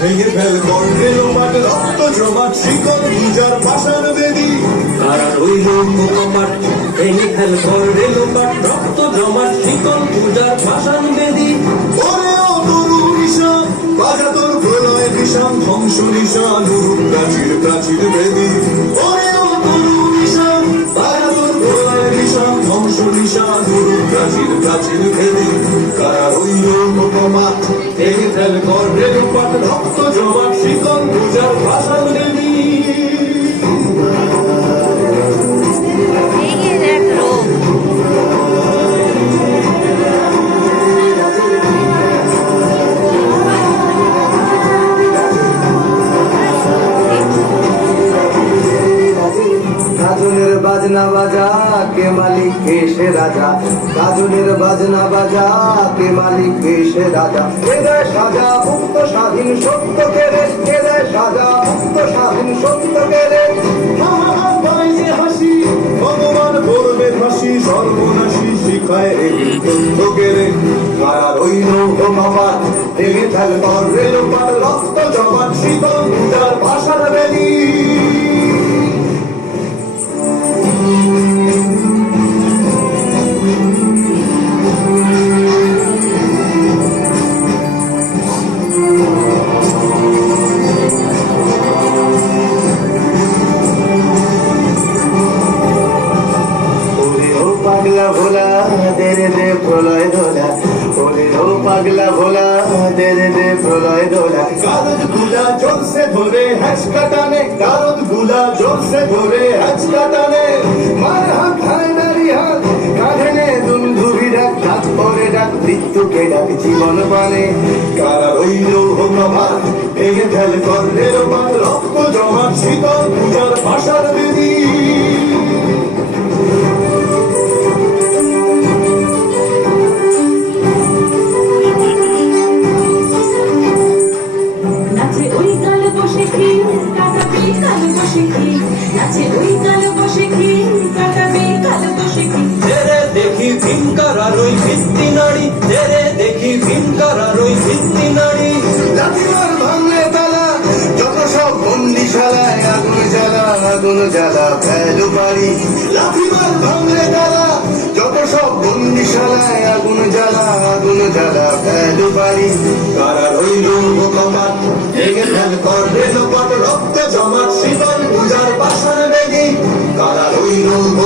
ভেঙে ফেল কর্ণে লোমাট রক্ত জমাট শিকল পূজার পাষাণ বেদী। কারা রইল মোকামাট ভেঙে ফেল করে লোকাট রক্ত জমাট শিকল পূজার ভাষান বেদী। ওরে ও তরু নিশান বাজা তোর প্রলয় নিশান ধ্বংস নিশান উরুপ প্রাচীর প্রাচীর বেদী। ওরে ও তরু নিশান বাজা তোর প্রলয় নিশান ধ্বংস নিশান উরুপ প্রাচীর প্রাচীর বেদী। কারা রইল ভগবান ভেঙে ফেল কর্ণে লোমাট রক্ত জমাট শিকল পূজার পাষাণ বাজনা বাজা, কে মালিক, কে সে রাজা? গাজনের বাজনা বাজা, কে মালিক, কে সে রাজা? কে দেয় সাজা, মুক্ত স্বাধীন সত্য কে রে? কে দেয় সাজা, মুক্ত স্বাধীন সত্য কে রে? রক্ত জবান শীতল। ভোলা দে রে দে প্রলয় দোলা ওরে ও পাগলা ভোলা দে রে দে প্রলয় দোলা কারদগুলা জোরসে ধরে হ্যাচ কাটানে। কারদগুলা জোরসে ধরে হ্যাচ কাটানে। মার হাত হায় নারী হাত কাঁধে নে দুন্ধুবি ডাক ডাক পরে ডাক, মৃত্যুকে ডাক জীবন পানে কারা রইল ভগবান ভেঙে ফেল কর রেল রক্ত জমাট শীতল পূজার পাশার বেদি। নাচে ওই কালো বসে কি কাটাবে কালো বসে কি নাচে ওই কালো বসে কি কাটাবে কালো বসে কি জেরে দেখি ভীমকার আর ওই ভিত্তি নারী জেরে দেখি ভীমকার আর ওই ভিত্তি নারী লাঠিমার ভাঙলে তালা যত সব বন্দিশালায় আগুন জ্বালা আগুন জ্বালা ফেলু বাড়ি। লাঠিমার ভাঙলে তালা যত সব বন্দিশালায় আগুন জ্বালা আগুন জ্বালা ফেলু বাড়ি। কারা রইল